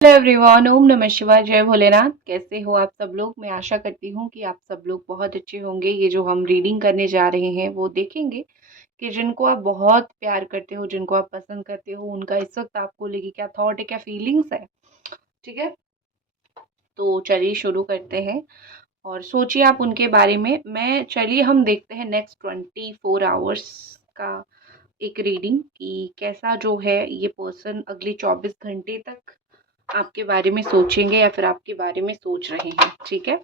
Hello everyone, ओम नमः शिवाय, जय भोलेनाथ। कैसे हो आप सब लोग? मैं आशा करती हूँ कि आप सब लोग बहुत अच्छे होंगे। ये जो हम रीडिंग करने जा रहे हैं वो देखेंगे कि जिनको आप बहुत प्यार करते हो, जिनको आप पसंद करते हो, उनका इस वक्त आपको लेके क्या थॉट है, क्या फीलिंग्स है। ठीक है, तो चलिए शुरू करते हैं और सोचिए आप उनके बारे में। मैं चलिए हम देखते हैं नेक्स्ट 24 आवर्स का एक रीडिंग कि कैसा जो है ये पर्सन अगले 24 घंटे तक आपके बारे में सोचेंगे या फिर आपके बारे में सोच रहे हैं। ठीक है,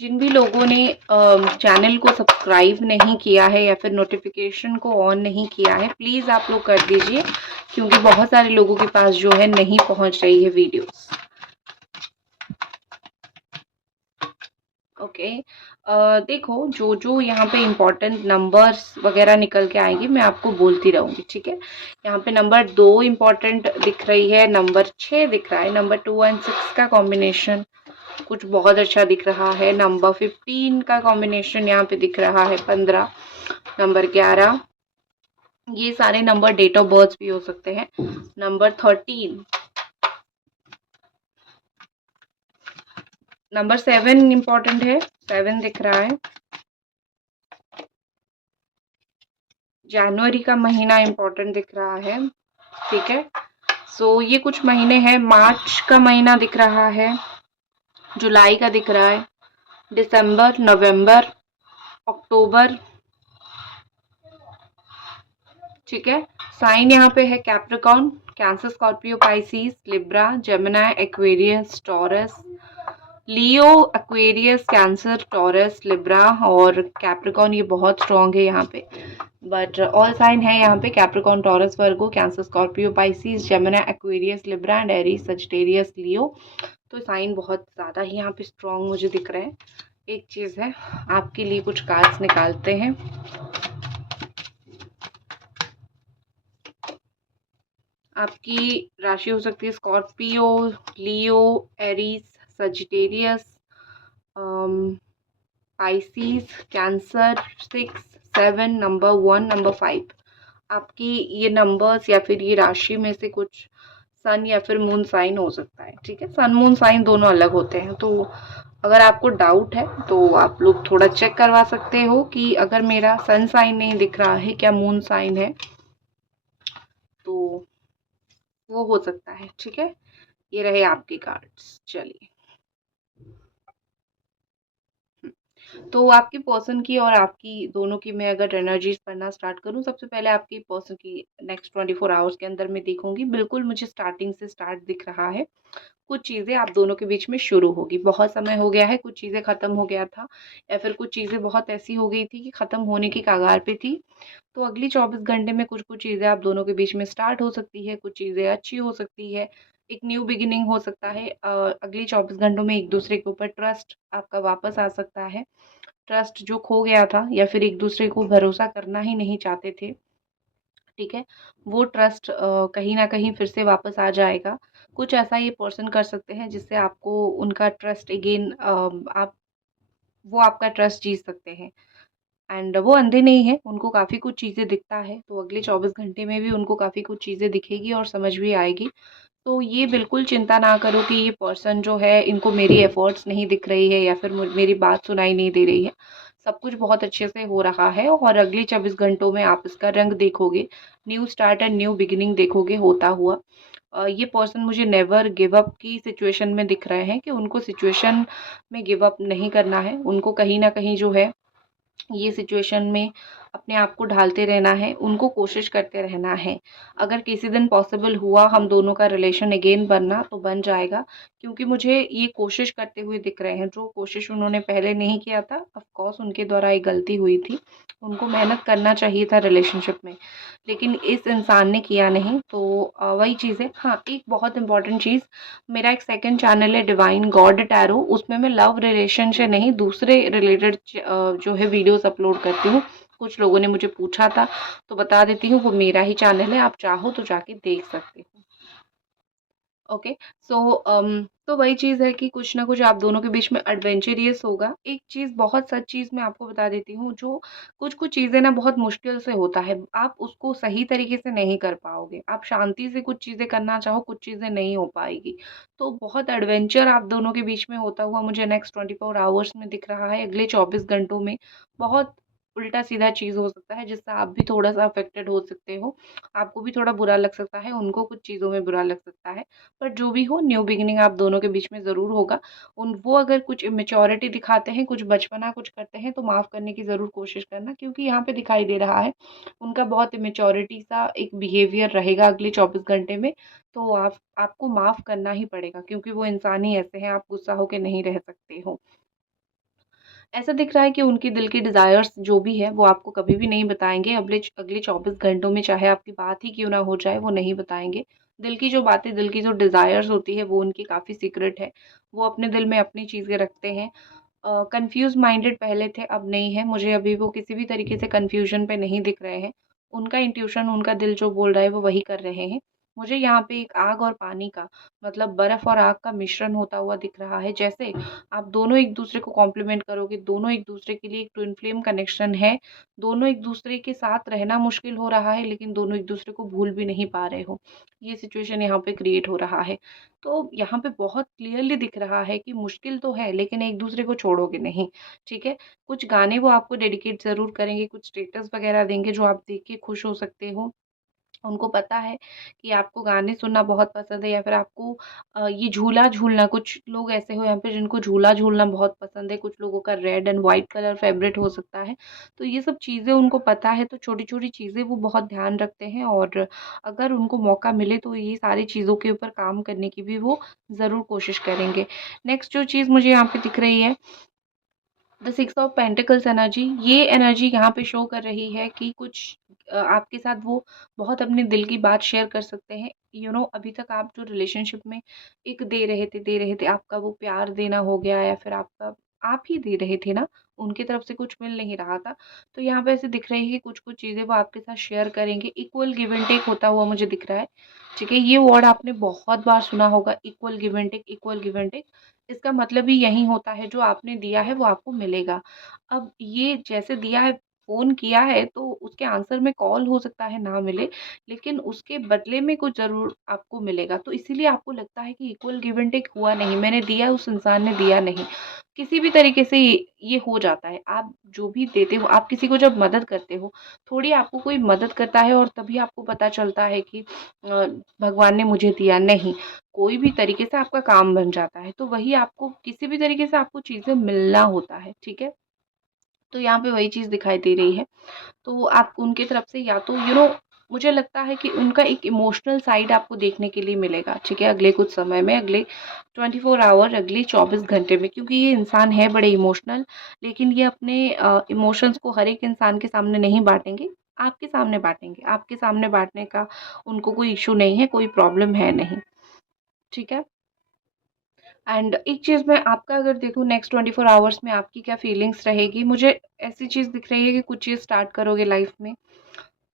जिन भी लोगों ने चैनल को सब्सक्राइब नहीं किया है या फिर नोटिफिकेशन को ऑन नहीं किया है, प्लीज़ आप लोग कर दीजिए, क्योंकि बहुत सारे लोगों के पास जो है नहीं पहुंच रही है वीडियोस। ओके, देखो जो जो यहाँ पे इम्पोर्टेंट नंबर्स वगैरह निकल के आएंगे मैं आपको बोलती रहूँगी। ठीक है, यहाँ पे नंबर 2 इम्पोर्टेंट दिख रही है, नंबर 6 दिख रहा है, नंबर 2 एंड 6 का कॉम्बिनेशन कुछ बहुत अच्छा दिख रहा है, नंबर 15 का कॉम्बिनेशन यहाँ पे दिख रहा है, 15, नंबर 11, ये सारे नंबर डेट ऑफ बर्थ भी हो सकते हैं, नंबर 13, नंबर 7 इम्पोर्टेंट है, 7 दिख रहा है, जनवरी का महीना इम्पोर्टेंट दिख रहा है। ठीक है, सो ये कुछ महीने हैं, मार्च का महीना दिख रहा है, जुलाई का दिख रहा है, दिसंबर, नवंबर, अक्टूबर। ठीक है, साइन यहाँ पे है Capricorn, Cancer, Scorpio, Pisces, Libra, Gemini, Aquarius, Taurus, Leo, Aquarius, Cancer, Taurus, Libra और कैप्रिकॉर्न। ये बहुत स्ट्रॉन्ग है यहाँ पे, बट ऑल साइन है यहाँ पे Capricorn, Taurus, Virgo, Cancer, Scorpio, Pisces, Gemini, Aquarius, Libra and Aries, Sagittarius, Leo. तो साइन बहुत ज़्यादा ही यहाँ पे स्ट्रॉन्ग मुझे दिख रहे हैं। एक चीज़ है, आपके लिए कुछ कार्ड्स निकालते हैं। आपकी राशि हो सकती है Scorpio, Leo, Aries, Sagittarius, Pisces, Cancer, 6, 7, number 1, number 5। आपकी ये नंबर्स या फिर ये राशि में से कुछ सन या फिर मून साइन हो सकता है। ठीक है, सन मून साइन दोनों अलग होते हैं, तो अगर आपको डाउट है तो आप लोग थोड़ा चेक करवा सकते हो कि अगर मेरा सन साइन नहीं दिख रहा है, क्या मून साइन है, तो वो हो सकता है। ठीक है, ये रहे आपके कार्ड्स। चलिए, तो आपकी पर्सन की और आपकी दोनों की मैं अगर एनर्जीज पढ़ना स्टार्ट करूं, सबसे पहले आपकी पर्सन की नेक्स्ट 24 आवर्स के अंदर मैं देखूंगी। बिल्कुल मुझे स्टार्टिंग से स्टार्ट दिख रहा है, कुछ चीज़ें आप दोनों के बीच में शुरू होगी। बहुत समय हो गया है, कुछ चीज़ें ख़त्म हो गया था या फिर कुछ चीज़ें बहुत ऐसी हो गई थी कि ख़त्म होने की कगार पे थी। तो अगली 24 घंटे में कुछ कुछ चीज़ें आप दोनों के बीच में स्टार्ट हो सकती है, कुछ चीज़ें अच्छी हो सकती है, एक न्यू बिगिनिंग हो सकता है। अगली 24 घंटों में एक दूसरे के ऊपर ट्रस्ट आपका वापस आ सकता है, ट्रस्ट जो खो गया था या फिर एक दूसरे को भरोसा करना ही नहीं चाहते थे। ठीक है, वो ट्रस्ट कहीं ना कहीं फिर से वापस आ जाएगा। कुछ ऐसा ये पर्सन कर सकते हैं जिससे आपको उनका ट्रस्ट अगेन, आप वो आपका ट्रस्ट जीत सकते हैं। एंड वो अंधे नहीं है, उनको काफ़ी कुछ चीज़ें दिखता है, तो अगले 24 घंटे में भी उनको काफ़ी कुछ चीज़ें दिखेगी और समझ भी आएगी। तो ये बिल्कुल चिंता ना करो कि ये पर्सन जो है इनको मेरी एफर्ट्स नहीं दिख रही है या फिर मेरी बात सुनाई नहीं दे रही है। सब कुछ बहुत अच्छे से हो रहा है और अगले 24 घंटों में आप इसका रंग देखोगे, new start and new beginning देखोगे होता हुआ। ये पर्सन मुझे नेवर गिव अप की सिचुएशन में दिख रहे हैं कि उनको सिचुएशन में गिव अप नहीं करना है, उनको कहीं ना कहीं जो है ये सिचुएशन में अपने आप को ढालते रहना है, उनको कोशिश करते रहना है। अगर किसी दिन पॉसिबल हुआ हम दोनों का रिलेशन अगेन बनना तो बन जाएगा, क्योंकि मुझे ये कोशिश करते हुए दिख रहे हैं। जो कोशिश उन्होंने पहले नहीं किया था, ऑफ कोर्स उनके द्वारा एक गलती हुई थी, उनको मेहनत करना चाहिए था रिलेशनशिप में, लेकिन इस इंसान ने किया नहीं। तो वही चीज़ है। हाँ, एक बहुत इंपॉर्टेंट चीज़, मेरा एक सेकंड चैनल है डिवाइन गॉड टैरो, उसमें मैं लव रिलेशन से नहीं दूसरे रिलेटेड जो है वीडियोस अपलोड करती हूँ। कुछ लोगों ने मुझे पूछा था तो बता देती हूँ, वो मेरा ही चैनल है, आप चाहो तो जाके देख सकते हो। ओके। तो वही चीज़ है कि कुछ ना कुछ आप दोनों के बीच में एडवेंचरियस होगा। एक चीज़ बहुत सच चीज़ मैं आपको बता देती हूँ, जो कुछ-कुछ चीज़ें ना बहुत मुश्किल से होता है, आप उसको सही तरीके से नहीं कर पाओगे। आप शांति से कुछ चीज़ें करना चाहो, कुछ चीज़ें नहीं हो पाएगी। तो बहुत एडवेंचर आप दोनों के बीच में होता हुआ मुझे नेक्स्ट 24 आवर्स में दिख रहा है, अगले 24 घंटों में। बहुत उल्टा-सीधा चीज़ हो सकता है, जिससे आप भी थोड़ा-सा अफ़ेक्टेड हो सकते हो। आपको भी थोड़ा बुरा लग सकता है, उनको कुछ चीज़ों में बुरा लग सकता है। पर जो भी हो, न्यू बिगिनिंग आप दोनों के बीच में ज़रूर होगा। उन वो अगर कुछ इमैच्योरिटी दिखाते हैं, कुछ बचपना कुछ करते हैं, तो माफ़ करने की ज़रूर कोशिश करना, क्योंकि यहाँ पे दिखाई दे रहा है उनका बहुत इमैच्योरिटी सा एक बिहेवियर रहेगा अगले 24 घंटे में। तो आपको माफ़ करना ही पड़ेगा, क्योंकि वो इंसान ही ऐसे हैं, आप गुस्सा होके नहीं रह सकते हो। ऐसा दिख रहा है कि उनके दिल की डिज़ायर्स जो भी है, वो आपको कभी भी नहीं बताएँगे। अगले 24 घंटों में चाहे आपकी बात ही क्यों ना हो जाए, वो नहीं बताएँगे। दिल की जो बातें, दिल की जो डिज़ायर्स होती है, वो उनकी काफ़ी सीक्रेट है। वो अपने दिल में अपनी चीज़ें रखते हैं। कन्फ्यूज़ माइंडेड पहले थे, अब नहीं है। मुझे अभी वो किसी भी तरीके से कन्फ्यूज़न पे नहीं दिख रहे हैं। उनका इंट्यूशन, उनका दिल जो बोल रहा है, वो वही कर रहे हैं। मुझे यहाँ पे एक आग और पानी का, मतलब बर्फ़ और आग का मिश्रण होता हुआ दिख रहा है। जैसे आप दोनों एक-दूसरे को कॉम्प्लीमेंट करोगे, दोनों एक-दूसरे के लिए एक ट्विन फ्लेम कनेक्शन है। दोनों एक-दूसरे के साथ रहना मुश्किल हो रहा है, लेकिन दोनों एक-दूसरे को भूल भी नहीं पा रहे हो। ये सिचुएशन यहाँ पे क्रिएट हो रहा है। तो यहाँ पे बहुत क्लियरली दिख रहा है कि मुश्किल तो है, लेकिन एक-दूसरे को छोड़ोगे नहीं, ठीक है? कुछ गाने वो आपको डेडिकेट ज़रूर करेंगे, कुछ स्टेटस वगैरह देंगे जो आप देख के खुश हो सकते हो। उनको पता है कि आपको गाने सुनना बहुत पसंद है, या फिर आपको ये झूला झूलना, कुछ लोग ऐसे हो यहाँ पे जिनको झूला झूलना बहुत पसंद है, कुछ लोगों का red and white colour favourite हो सकता है। तो ये सब चीज़ें उनको पता है, तो छोटी-छोटी चीज़ें वो बहुत ध्यान रखते हैं, और अगर उनको मौका मिले तो ये सारी चीज़ों के ऊपर काम करने की भी वो ज़रूर कोशिश करेंगे। नेक्स्ट जो चीज़ मुझे यहाँ पे दिख रही है, the six of pentacles energy, ये एनर्जी यहाँ पे शो कर रही है कि कुछ आपके साथ वो बहुत अपने दिल की बात शेयर कर सकते हैं। अभी तक आप जो रिलेशनशिप में एक दे रहे थे, आपका वो प्यार देना हो गया, या फिर आपका आप ही दे रहे थे ना, उनकी तरफ से कुछ मिल नहीं रहा था। तो यहाँ पे ऐसे दिख रही है कि कुछ-कुछ चीज़ें वो आपके साथ शेयर करेंगे। इक्वल गिव एंड टेक होता हुआ मुझे दिख रहा है, ठीक है? ये वर्ड आपने बहुत बार सुना होगा, equal give and take, equal give and take. इसका मतलब ही यही होता है, जो आपने दिया है वो आपको मिलेगा। अब ये जैसे दिया है, फ़ोन किया है, तो उसके आंसर में कॉल हो सकता है ना मिले, लेकिन उसके बदले में कुछ ज़रूर आपको मिलेगा। तो इसीलिए आपको लगता है कि इक्वल गिव एंड टेक हुआ नहीं, मैंने दिया, उस इंसान ने दिया नहीं। किसी भी तरीके से ये हो जाता है। आप जो भी देते हो, आप किसी को जब मदद करते हो, थोड़ी आपको कोई मदद करता है और तभी आपको पता चलता है कि भगवान ने मुझे दिया, नहीं। कोई भी तरीके से आपका काम बन जाता है, तो वही आपको किसी भी तरीके से आपको चीज़ें मिलना होता है, ठीक है? तो यहाँ पे वही चीज़ दिखाई दे रही है। तो आप उनकी तरफ से या तो मुझे लगता है कि उनका एक इमोशनल साइड आपको देखने के लिए मिलेगा, ठीक है? अगले कुछ समय में, अगले 24 आवर, अगले 24 घंटे में, क्योंकि ये इंसान है बड़े इमोशनल, लेकिन ये अपने इमोशंस को हर एक इंसान के सामने नहीं बाँटेंगे, आपके सामने बाँटेंगे। आपके सामने बाँटने का उनको कोई इश्यू नहीं है, कोई प्रॉब्लम है नहीं, ठीक है? एंड एक चीज़ मैं आपका अगर देखूँ, नेक्स्ट 24 आवर्स में आपकी क्या फीलिंग्स रहेगी, मुझे ऐसी चीज़ दिख रही है कि कुछ चीज़ स्टार्ट करोगे लाइफ में।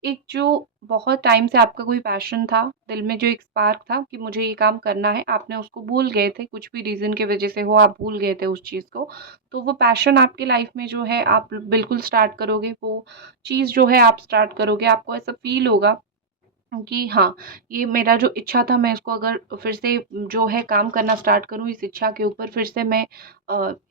एक जो बहुत टाइम से आपका कोई पैशन था, दिल में जो एक स्पार्क था कि मुझे ये काम करना है, आपने उसको भूल गए थे, कुछ भी रीज़न की वज़ह से हो, आप भूल गए थे उस चीज़ को। तो वो पैशन आपकी लाइफ में जो है, आप बिल्कुल स्टार्ट करोगे, वो चीज़ जो है आप स्टार्ट करोगे, आपको ऐसा फ़ील होगा कि हाँ, ये मेरा जो इच्छा था, मैं इसको अगर फिर से जो है काम करना स्टार्ट करूँ, इस इच्छा के ऊपर फिर से मैं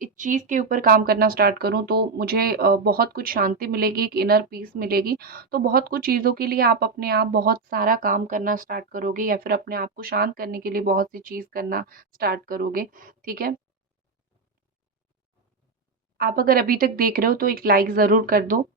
इस चीज़ के ऊपर काम करना स्टार्ट करूँ, तो मुझे बहुत कुछ शांति मिलेगी, एक इनर पीस मिलेगी। तो बहुत कुछ चीज़ों के लिए आप अपने आप बहुत सारा काम करना स्टार्ट करोगे, या फिर अपने आप को शांत करने के लिए बहुत सी चीज़ करना स्टार्ट करोगे, ठीक है? आप अगर अभी तक देख रहे हो तो एक लाइक ज़रूर कर दो।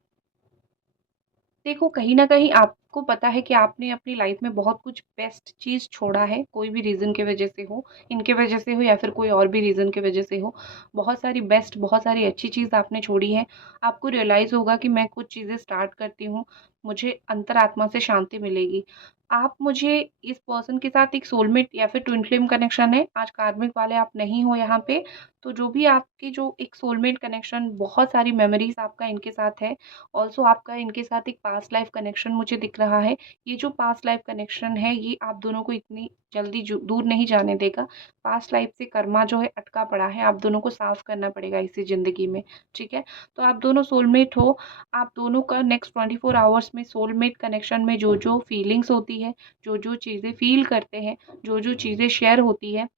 देखो, कहीं न कहीं आपको पता है कि आपने अपनी लाइफ़ में बहुत कुछ बेस्ट चीज़ छोड़ा है, कोई भी रीज़न की वज़ह से हो, इनके वज़ह से हो या फिर कोई और भी रीज़न की वज़ह से हो। बहुत सारी बेस्ट, बहुत सारी अच्छी चीज़ आपने छोड़ी है। आपको रियलाइज़ होगा कि मैं कुछ चीज़ें स्टार्ट करती हूँ, मुझे अंतरात्मा से शांति मिलेगी। आप मुझे इस पर्सन के साथ एक सोलमेट या फिर ट्विन फ्लेम कनेक्शन है, आज कार्मिक वाले आप नहीं हो यहाँ पे, तो जो भी आपके जो एक सोलमेट कनेक्शन, बहुत सारी मेमोरीज़ आपका इनके साथ है। ऑल्सो आपका इनके साथ एक पास्ट लाइफ कनेक्शन मुझे दिख रहा है। ये जो पास्ट लाइफ कनेक्शन है, ये आप दोनों को इतनी जल्दी दूर नहीं जाने देगा। पास्ट लाइफ से कर्मा जो है अटका पड़ा है, आप दोनों को साफ करना पड़ेगा इसी ज़िंदगी में, ठीक है? तो आप दोनों सोलमेट हो। आप दोनों का नेक्स्ट 24 आवर्स में सोलमेट कनेक्शन में जो जो फीलिंग्स होती है, जो जो चीज़ें फील करते हैं, जो जो चीज़ें शेयर होती है,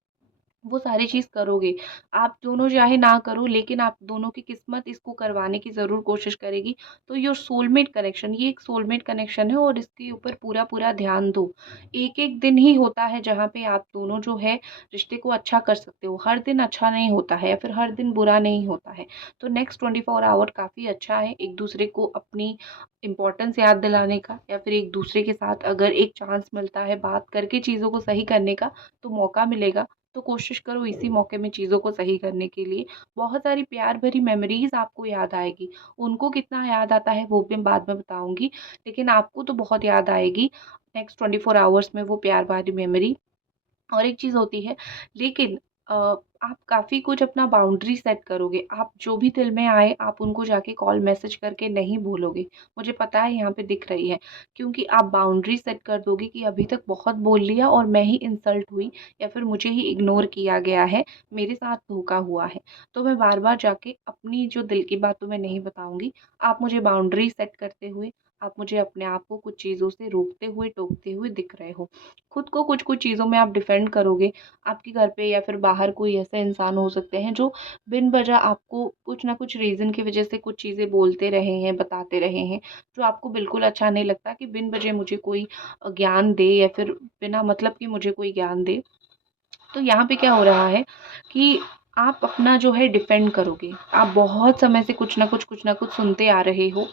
वो सारी चीज़ करोगे। आप दोनों चाहे ना करो, लेकिन आप दोनों की किस्मत इसको करवाने की ज़रूर कोशिश करेगी। तो योर सोलमेट कनेक्शन, ये एक सोलमेट कनेक्शन है और इसके ऊपर पूरा-पूरा ध्यान दो। एक-एक दिन ही होता है जहाँ पे आप दोनों जो है रिश्ते को अच्छा कर सकते हो। हर दिन अच्छा नहीं होता है या फिर हर दिन बुरा नहीं होता है। तो नेक्स्ट 24 आवर काफ़ी अच्छा है एक-दूसरे को अपनी इम्पोर्टेंस याद दिलाने का, या फिर एक-दूसरे के साथ अगर एक चांस मिलता है बात करके चीज़ों को सही करने का, तो मौका मिलेगा। तो कोशिश करो इसी मौके में चीज़ों को सही करने के लिए। बहुत सारी प्यार भरी मेमोरीज़ आपको याद आएगी। उनको कितना याद आता है वो भी मैं बाद में बताऊँगी, लेकिन आपको तो बहुत याद आएगी नेक्स्ट 24 आवर्स में वो प्यार भरी मेमोरी। और एक चीज़ होती है, लेकिन आप काफ़ी कुछ अपना बाउंड्री सेट करोगे। आप जो भी दिल में आए आप उनको जाके कॉल मैसेज करके नहीं बोलोगे। मुझे पता है यहाँ पे दिख रही है, क्योंकि आप बाउंड्री सेट कर दोगे कि अभी तक बहुत बोल लिया और मैं ही इंसल्ट हुई, या फिर मुझे ही इग्नोर किया गया है, मेरे साथ धोखा हुआ है। तो मैं बार-बार जाके अपनी जो दिल की बात तुम्हें नहीं बताऊँगी। आप मुझे बाउंड्री सेट करते हुए, आप मुझे अपने आप को कुछ चीज़ों से रोकते हुए, टोकते हुए दिख रहे हो। खुद को कुछ-कुछ चीज़ों में आप डिफेंड करोगे। आपके घर पे या फिर बाहर कोई ऐसे इंसान हो सकते हैं जो बिन वजह आपको कुछ ना कुछ रीज़न की वजह से कुछ चीज़ें बोलते रहे हैं, बताते रहे हैं, जो आपको बिल्कुल अच्छा नहीं लगता कि बिन वजह मुझे कोई ज्ञान दे या फिर बिना मतलब कि मुझे कोई ज्ञान दे। तो यहाँ पे क्या हो रहा है कि आप अपना जो है डिफेंड करोगे। आप बहुत समय से कुछ ना कुछ सुनते आ रहे हो,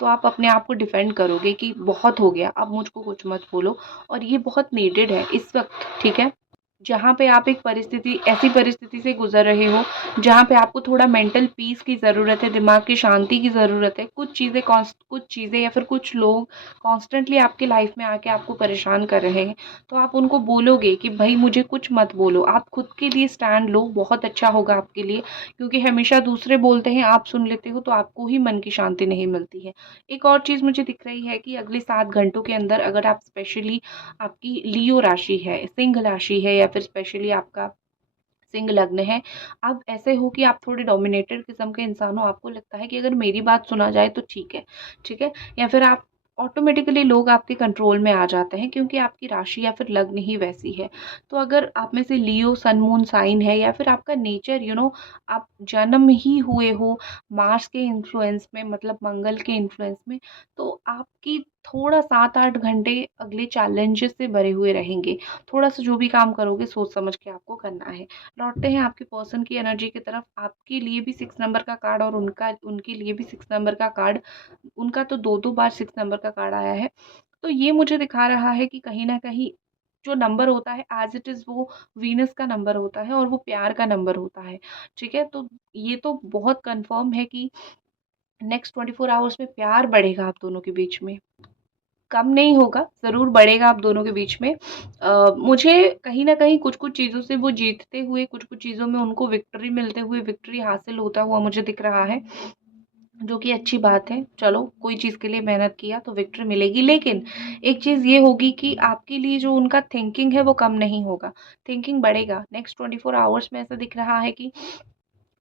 तो आप अपने आप को डिफेंड करोगे कि बहुत हो गया, अब मुझको कुछ मत बोलो। और ये बहुत नीडेड है इस वक़्त, ठीक है? जहाँ पे आप एक ऐसी परिस्थिति से गुज़र रहे हो, जहाँ पे आपको थोड़ा मेंटल पीस की ज़रूरत है, दिमाग की शांति की ज़रूरत है। कुछ चीज़ें या फिर कुछ लोग कॉन्स्टेंटली आपकी लाइफ़ में आके आपको परेशान कर रहे हैं, तो आप उनको बोलोगे कि भई मुझे कुछ मत बोलो। आप खुद के लिए स्टैंड लो, बहुत अच्छा होगा आपके लिए, क्योंकि हमेशा दूसरे बोलते हैं, आप सुन लेते हो, तो आपको ही मन की शांति नहीं मिलती है। एक और चीज़ मुझे दिख रही है कि अगले 7 घंटों के अंदर अगर आप स्पेशली, आपकी लियो राशि है, सिंह राशि है, या फिर स्पेशली आपका सिंह लग्न है, आप ऐसे हो कि आप थोड़े डोमिनेटेड किस्म के इंसान हो, आपको लगता है कि अगर मेरी बात सुना जाए तो ठीक है, ठीक है? या फिर आप ऑटोमेटिकली लोग आपके कंट्रोल में आ जाते हैं, क्योंकि आपकी राशि या फिर लग्न ही वैसी है। तो अगर आप में से लियो सन, मून साइन है, या फिर आपका नेचर आप जन्म ही हुए हो मार्स के इन्फ्लुएंस में, मतलब मंगल के इन्फ्लुएंस में, तो आपकी थोड़ा 7-8 घंटे अगले चैलेंजेस से भरे हुए रहेंगे। थोड़ा-सा जो भी काम करोगे सोच समझ के आपको करना है। लौटते हैं आपके पर्सन की एनर्जी की तरफ। आपके लिए भी 6 नंबर का कार्ड और उनका उनके लिए भी 6 नंबर का कार्ड, उनका तो 2-2 बार 6 नंबर का कार्ड आया है। तो ये मुझे दिखा रहा है कि कहीं न कहीं जो नंबर होता है एज़ इट इज़ वो वीनस का नंबर होता है और वो प्यार का नंबर होता है, ठीक है? तो ये तो बहुत कन्फर्म है कि नेक्स्ट 24 आवर्स में प्यार बढ़ेगा आप दोनों के बीच में। कम नहीं होगा, ज़रूर बढ़ेगा आप दोनों के बीच में। मुझे कहीं न कहीं कुछ-कुछ चीज़ों से वो जीतते हुए, कुछ-कुछ चीज़ों में उनको विक्ट्री मिलते हुए, विक्ट्री हासिल होता हुआ मुझे दिख रहा है, जो कि अच्छी बात है। चलो, कोई चीज़ के लिए मेहनत किया तो विक्ट्री मिलेगी, लेकिन एक चीज़ ये होगी कि आपके लिए जो उनका थिंकिंग है वो कम नहीं होगा, थिंकिंग बढ़ेगा। नेक्स्ट 24 आवर्स में ऐसा दिख रहा है कि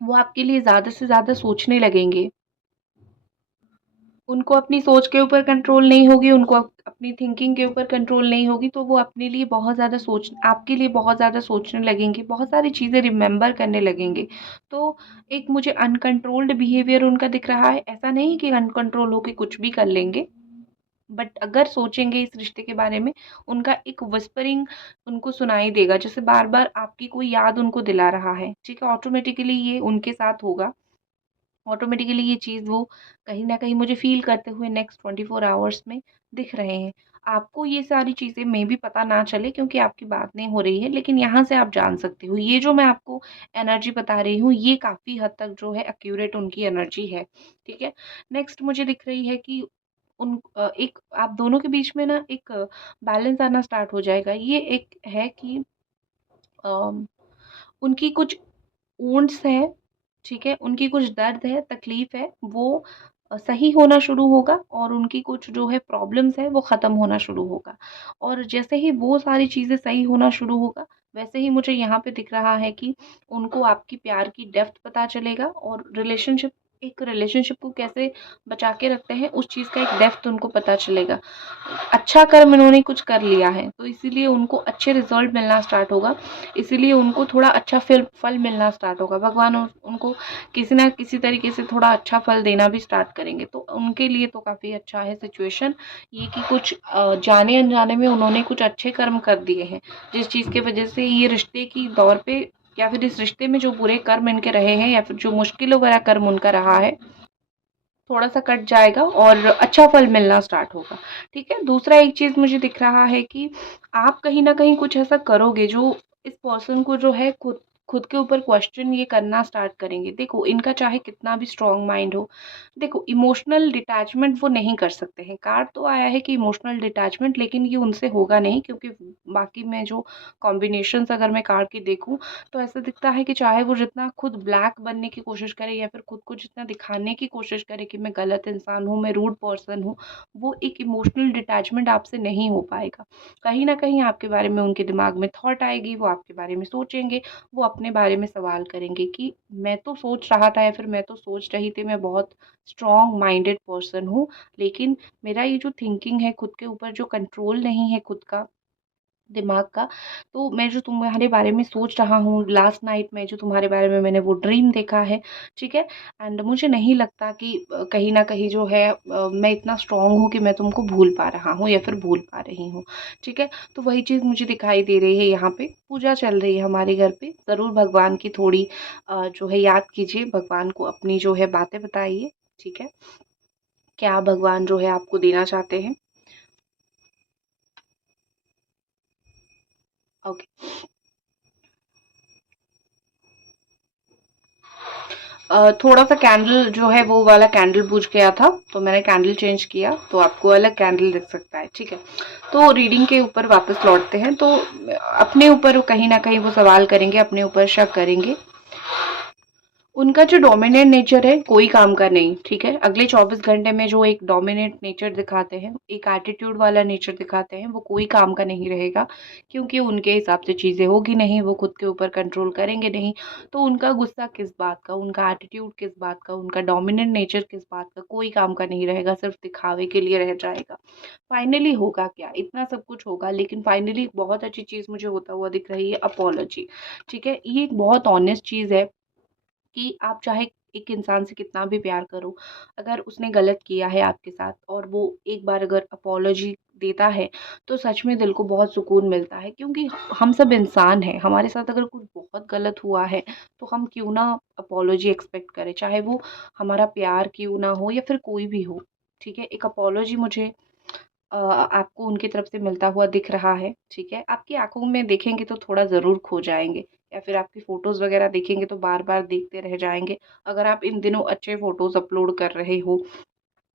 वो आपके लिए ज़्यादा से ज़्यादा सोचने लगेंगे। उनको अपनी सोच के ऊपर कंट्रोल नहीं होगी, उनको अपनी थिंकिंग के ऊपर कंट्रोल नहीं होगी, तो वो अपने लिए बहुत ज़्यादा आपके लिए बहुत ज़्यादा सोचने लगेंगे, बहुत सारी चीज़ें रिमेंबर करने लगेंगे। तो एक मुझे अनकंट्रोल्ड बिहेवियर उनका दिख रहा है, ऐसा नहीं कि अनकंट्रोल होके कुछ भी कर लेंगे, बट अगर सोचेंगे इस रिश्ते के बारे में, उनका एक विस्परिंग उनको सुनाई देगा, जैसे बार-बार आपकी कोई याद उनको दिला रहा है, ठीक है? ऑटोमेटिकली ये उनके साथ होगा। ऑटोमेटिकली ये चीज़ वो कहीं न कहीं मुझे फ़ील करते हुए नेक्स्ट 24 आवर्स में दिख रहे हैं। आपको ये सारी चीज़ें मेबी पता ना चले, क्योंकि आपकी बात नहीं हो रही है, लेकिन यहाँ से आप जान सकते हो। ये जो मैं आपको एनर्जी बता रही हूँ, ये काफ़ी हद तक जो है एक्यूरेट उनकी एनर्जी है, ठीक है? नेक्स्ट मुझे दिख रही है कि एक आप दोनों के बीच में ना एक बैलेंस आना स्टार्ट हो जाएगा। ये एक है कि अम, उनकी कुछ वुंड्स हैं, ठीक है, उनकी कुछ दर्द है, तकलीफ़ है, वो सही होना शुरू होगा और उनकी कुछ जो है प्रॉब्लम्स है वो ख़त्म होना शुरू होगा। और जैसे ही वो सारी चीज़ें सही होना शुरू होगा, वैसे ही मुझे यहाँ पे दिख रहा है कि उनको आपकी प्यार की डेप्थ पता चलेगा और रिलेशनशिप को कैसे बचा के रखते हैं, उस चीज़ का एक डेप्थ उनको पता चलेगा। अच्छा कर्म इन्होंने कुछ कर लिया है, तो इसीलिए उनको अच्छे रिज़ल्ट मिलना स्टार्ट होगा, इसीलिए उनको थोड़ा अच्छा फिल फल मिलना स्टार्ट होगा। भगवान उनको किसी न किसी तरीके से थोड़ा अच्छा फल देना भी स्टार्ट करेंगे, तो उनके लिए तो काफ़ी अच्छा है सिचुएशन ये कि कुछ जाने-अनजाने में उन्होंने कुछ अच्छे कर्म कर दिए हैं, जिस चीज़ की वजह से ये रिश्ते की दौर पे या फिर इस रिश्ते में जो बुरे कर्म इनके रहे हैं या फिर जो मुश्किलों भरा कर्म उनका रहा है, थोड़ा-सा कट जाएगा और अच्छा फल मिलना स्टार्ट होगा, ठीक है? दूसरा एक चीज़ मुझे दिख रहा है कि आप कहीं न कहीं कुछ ऐसा करोगे जो इस पर्सन को जो है खुद खुद के ऊपर क्वेश्चन ये करना स्टार्ट करेंगे। देखो, इनका चाहे कितना भी स्ट्रॉन्ग माइंड हो, देखो इमोशनल डिटैचमेंट वो नहीं कर सकते हैं। कार्ड तो आया है कि इमोशनल डिटैचमेंट, लेकिन ये उनसे होगा नहीं क्योंकि बाकी मैं जो कॉम्बिनेशंस अगर मैं कार्ड की देखूँ, तो ऐसा दिखता है कि चाहे वो जितना खुद ब्लैक बनने की कोशिश करे या फिर खुद को जितना दिखाने की कोशिश करे कि मैं गलत इंसान हूँ, मैं रूड पर्सन हूँ, वो एक इमोशनल डिटैचमेंट आपसे नहीं हो पाएगा। कहीं न कहीं आपके बारे में उनके दिमाग में थॉट आएगी, वो आपके बारे में सोचेंगे, वो अपने बारे में सवाल करेंगे कि मैं तो सोच रहा था या फिर मैं तो सोच रही थी मैं बहुत स्ट्रॉन्ग माइंडेड पर्सन हूँ, लेकिन मेरा ये जो थिंकिंग है खुद के ऊपर जो कंट्रोल नहीं है खुद का दिमाग का, तो मैं जो तुम्हारे बारे में सोच रहा हूँ लास्ट नाइट में जो तुम्हारे बारे में मैंने वो ड्रीम देखा है, ठीक है? एंड मुझे नहीं लगता कि कहीं न कहीं जो है मैं इतना स्ट्रॉन्ग हूँ कि मैं तुमको भूल पा रहा हूँ या फिर भूल पा रही हूँ, ठीक है? तो वही चीज़ मुझे दिखाई दे रही है यहाँ पे, पूजा चल रही है हमारे घर पे, ज़रूर भगवान की थोड़ी जो है याद कीजिए, भगवान को अपनी जो है बातें बताइए, ठीक है? क्या भगवान जो है आपको देना चाहते हैं? ओके। थोड़ा-सा कैंडल जो है वो वाला कैंडल बुझ गया था, तो मैंने कैंडल चेंज किया, तो आपको अलग कैंडल दिख सकता है, ठीक है? तो रीडिंग के ऊपर वापस लौटते हैं, तो अपने ऊपर कहीं न कहीं वो सवाल करेंगे, अपने ऊपर शक करेंगे। उनका जो डोमिनेंट नेचर है कोई काम का नहीं, ठीक है? अगले 24 घंटे में जो एक डोमिनेंट नेचर दिखाते हैं, एक एटीट्यूड वाला नेचर दिखाते हैं, वो कोई काम का नहीं रहेगा क्योंकि उनके हिसाब से चीज़ें होगी नहीं, वो खुद के ऊपर कंट्रोल करेंगे नहीं। तो उनका गुस्सा किस बात का, उनका एटीट्यूड किस बात का, उनका डोमिनेंट नेचर किस बात का, कोई काम का नहीं रहेगा, सिर्फ़ दिखावे के लिए रह जाएगा। फाइनली होगा क्या? इतना सब कुछ होगा लेकिन फाइनली एक बहुत अच्छी चीज़ मुझे होता हुआ दिख रही है, अपोलॉजी, ठीक है? ये एक बहुत ऑनेस्ट चीज़ है कि आप चाहे एक इंसान से कितना भी प्यार करो, अगर उसने गलत किया है आपके साथ और वो एक बार अगर अपोलॉजी देता है, तो सच में दिल को बहुत सुकून मिलता है क्योंकि हम सब इंसान हैं, हमारे साथ अगर कुछ बहुत गलत हुआ है, तो हम क्यों ना अपोलॉजी एक्सपेक्ट करें, चाहे वो हमारा प्यार क्यों ना हो या फिर कोई भी हो, ठीक है? एक अपोलॉजी मुझे आपको उनकी तरफ से मिलता हुआ दिख रहा है, ठीक है? आपकी आँखों में देखेंगे तो थोड़ा ज़रूर खो जाएँगे या फिर आपकी फ़ोटोज़ वग़ैरह देखेंगे तो बार-बार देखते रह जाएँगे। अगर आप इन दिनों अच्छे फ़ोटोज़ अपलोड कर रहे हो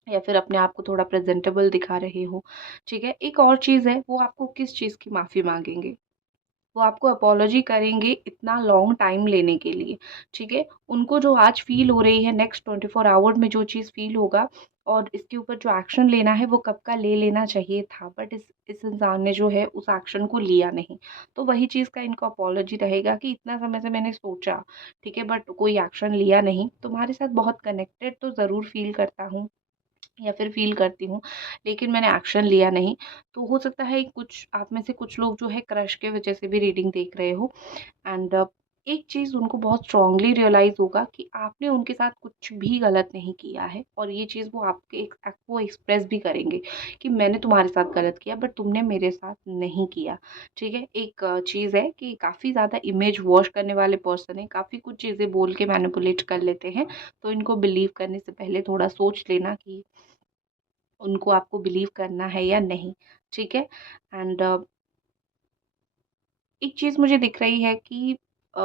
या फिर अपने आप को थोड़ा प्रेज़ेंटेबल दिखा रहे हो, ठीक है? एक और चीज़ है, वो आपको किस चीज़ की माफ़ी माँगेंगे? वो आपको अपोलॉजी करेंगे इतना लॉन्ग टाइम लेने के लिए, ठीक है? उनको जो आज फ़ील हो रही है नेक्स्ट 24 आवर में जो चीज़ फ़ील होगा और इसके ऊपर जो एक्शन लेना है वो कब का ले लेना चाहिए था बट इस इंसान ने जो है उस एक्शन को लिया नहीं। तो वही चीज़ का इनको अपोलॉजी रहेगा कि इतना समय से मैंने सोचा, ठीक है? बट कोई एक्शन लिया नहीं। तुम्हारे साथ बहुत कनेक्टेड तो ज़रूर फ़ील करता हूँ। या फिर फ़ील करती हूँ, लेकिन मैंने एक्शन लिया नहीं। तो हो सकता है कुछ आप में से कुछ लोग जो है क्रश के वज़ह से भी रीडिंग देख रहे हो एंड एक चीज़ उनको बहुत स्ट्रॉन्गली रियलाइज़ होगा कि आपने उनके साथ कुछ भी गलत नहीं किया है और ये चीज़ वो वो एक्सप्रेस भी करेंगे कि मैंने तुम्हारे साथ गलत किया बट तुमने मेरे साथ नहीं किया, ठीक है? एक चीज़ है कि काफ़ी ज़्यादा इमेज वॉश करने वाले पर्सन हैं, काफ़ी कुछ चीज़ें बोल के मैनिपुलेट कर लेते हैं, तो इनको बिलीव करने से पहले थोड़ा सोच लेना कि उनको आपको बिलीव करना है या नहीं, ठीक है? एंड एक चीज़ मुझे दिख रही है कि अ,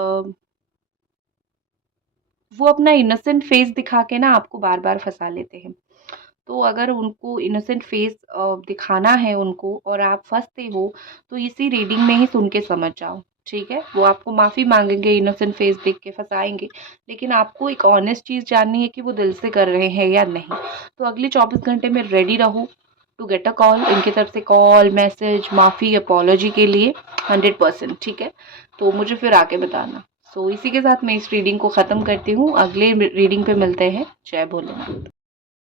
वो अपना इनोसेंट फेस दिखा के ना आपको बार-बार फँसा लेते हैं। तो अगर उनको इनोसेंट फेस दिखाना है उनको और आप फँसते हो, तो इसी रीडिंग में ही सुन के समझ जाओ, ठीक है? वो आपको माफ़ी माँगेंगे, इनोसेंट फेस देख के फँसाएँगे, लेकिन आपको एक ऑनेस्ट चीज़ जाननी है कि वो दिल से कर रहे हैं या नहीं। तो अगले 24 घंटे में रेडी रहो टू गेट अ कॉल, इनकी तरफ से कॉल, मैसेज, माफ़ी, अपॉलॉजी के लिए 100%, ठीक है? तो मुझे फिर आके बताना। इसी के साथ मैं इस रीडिंग को ख़त्म करती हूँ, अगले रीडिंग पे मिलते हैं। जय भोलेनाथ।